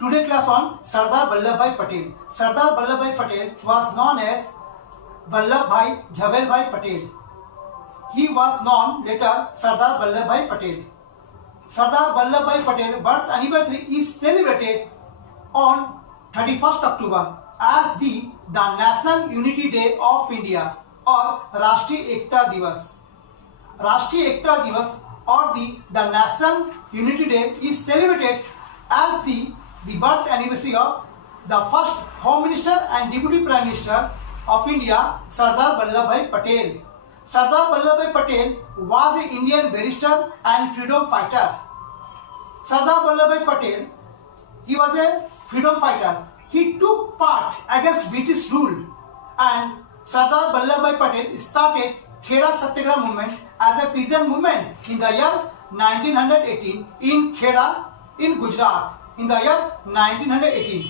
Today class on Sardar Vallabhbhai Patel. Sardar Vallabhbhai Patel was known as Vallabhbhai Jhabelbhai Patel. He was known later Sardar Vallabhbhai Patel. Sardar Vallabhbhai Patel birth anniversary is celebrated on 31st October as the National Unity Day of India or Rashtriya Ekta Divas. Rashtriya Ekta Divas or the National Unity Day is celebrated as the birth anniversary of the first Home Minister and Deputy Prime Minister of India, Sardar Vallabhbhai Patel. Sardar Vallabhbhai Patel was an Indian barrister and freedom fighter. Sardar Vallabhbhai Patel, he was a freedom fighter. He took part against British rule, and Sardar Vallabhbhai Patel started Kheda Satyagraha movement as a peasant movement in the year 1918 in Kheda in Gujarat. In the year 1918,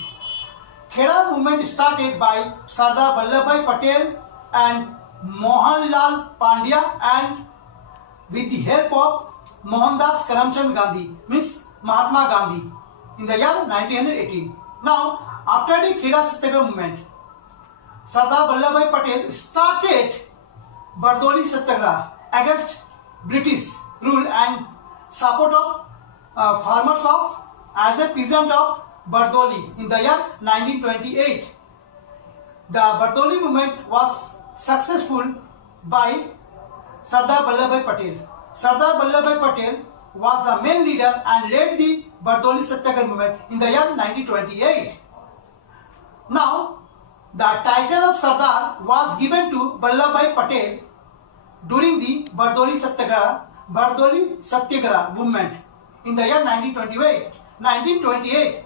Kheda movement started by Sardar Vallabhbhai Patel and Mohanlal Pandya and with the help of Mohandas Karamchand Gandhi, means Mahatma Gandhi, in the year 1918. Now, after the Kheda Satyagraha movement, Sardar Vallabhbhai Patel started Bardoli Satyagraha against British rule and support of farmers of as a peasant of Bardoli in the year 1928. The Bardoli movement was successful by Sardar Vallabhbhai Patel. Sardar Vallabhbhai Patel was the main leader and led the Bardoli Satyagraha movement in the year 1928. Now, the title of Sardar was given to Vallabhbhai Patel during the Bardoli Satyagraha movement in the year 1928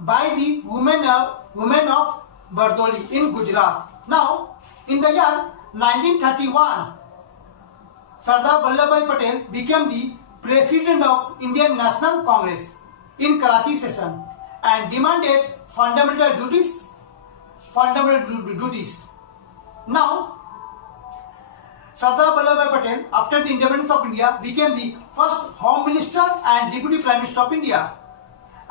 by the women of Bardoli in Gujarat. Now, in the year 1931, Sardar Vallabhbhai Patel became the President of Indian National Congress in Karachi session and demanded fundamental duties. Now, Sardar Vallabhbhai Patel, after the independence of India, became the first Home Minister and Deputy Prime Minister of India.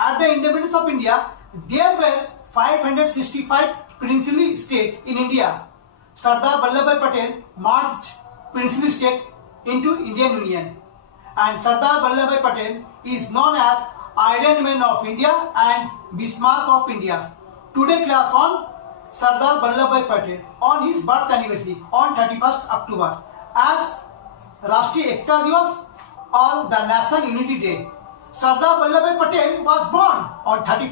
At the independence of India, there were 565 princely states in India. Sardar Vallabhbhai Patel merged princely state into Indian Union. And Sardar Vallabhbhai Patel is known as Iron Man of India and Bismarck of India. Today class on Sardar Vallabhbhai Patel on his birth anniversary on 31st October as Rashtriya Ekta Divas or the National Unity Day. Sardar Vallabhbhai Patel was born on 31st